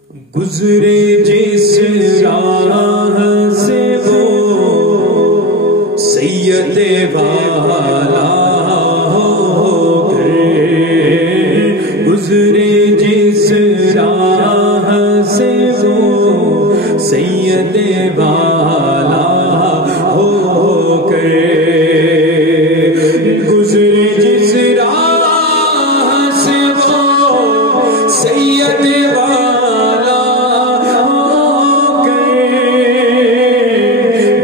گزرے جس راہ سے وہ سید والا ہو کر، گزرے جس راہ سے وہ سید والا ہو کر، گزرے جس راہ سے وہ سید والا ہو کر،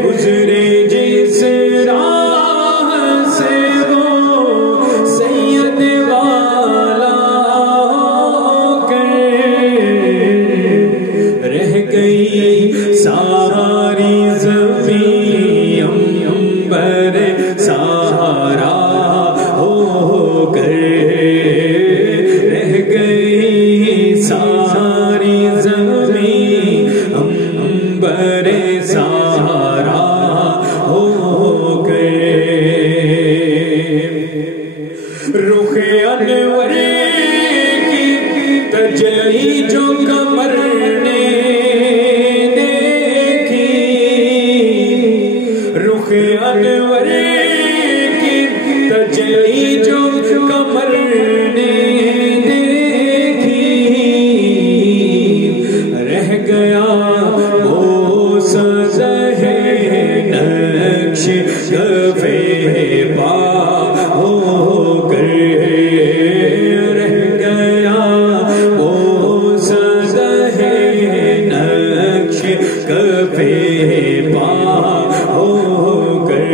گزرے جس راہ سے وہ سید والا ہو کر، رہ گئی ساری زمین عنبر سارا ہو کر، رہ گئی ساری زمین عنبر سارا ہو کر، رخ انور کی تجلی جو قمر نے دیکھی، رخ انور کی تجلی جو قمر نے دیکھی، رہ گیا وہ سزہ نقش کفے پا ہو کر، رہ گیا وہ سزہ نقش کفے پا ہو کر،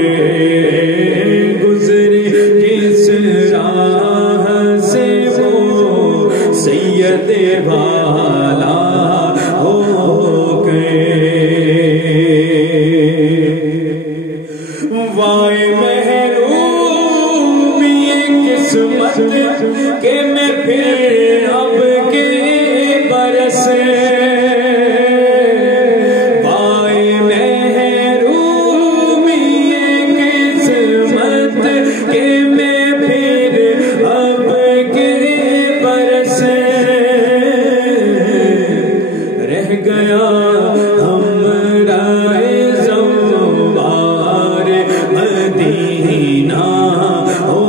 گزرے جس راہ سے وہ سید والا ہو کر، وائے محرومی قسمت کہ میں پھر اب کے برس، وائے محرومی قسمت کہ میں پھر اب کے برس، رہ گیا ہمراہ زوار مدینہ ہو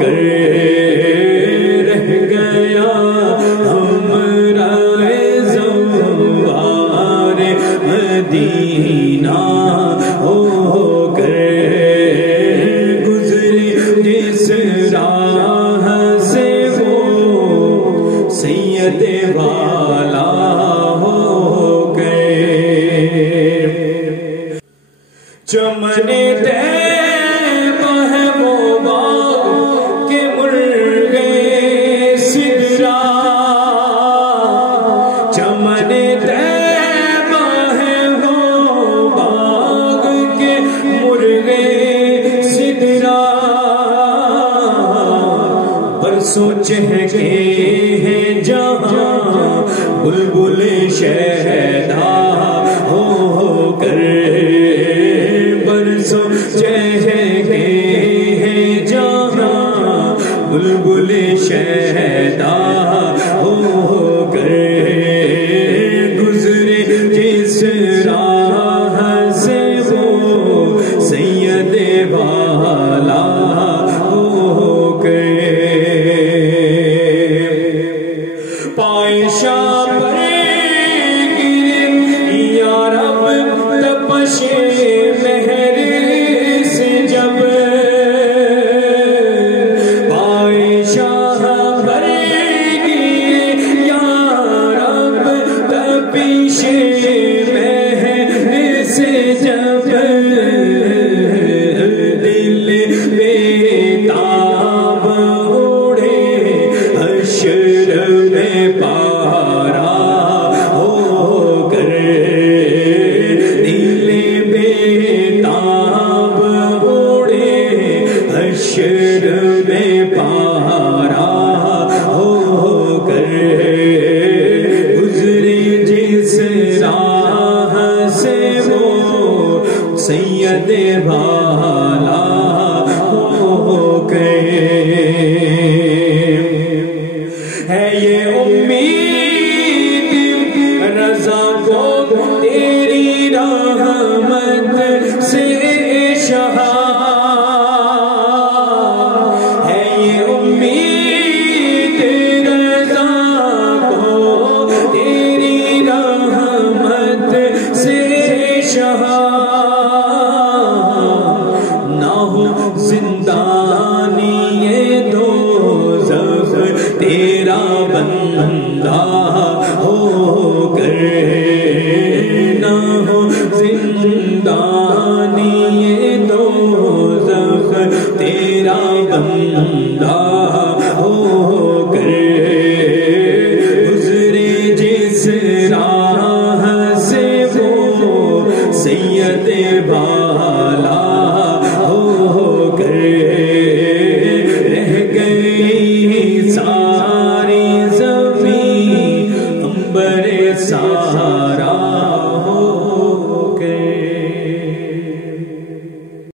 کر، رہ گیا ہمراہ زوار مدینہ ہو کر، گزرے جس راہ سے وہ سید والا ہو کر، چمن طیبہ ہے وہ باغ کہ مرغ سدرا، چمن طیبہ ہے وہ باغ کہ مرغ سدرا، برسوں چہکے ہیں جہاں بلبل شہدا ہو کر، برسوں چہکے ہیں جہاں بلبل شہدا ہو کر، گزرے جس راہ سے وہ سید والا ہو کر، پائے شاہ پر راہ سے وہ سید بالا ہو کر رہ گئی ساری زمین، عنبر سارا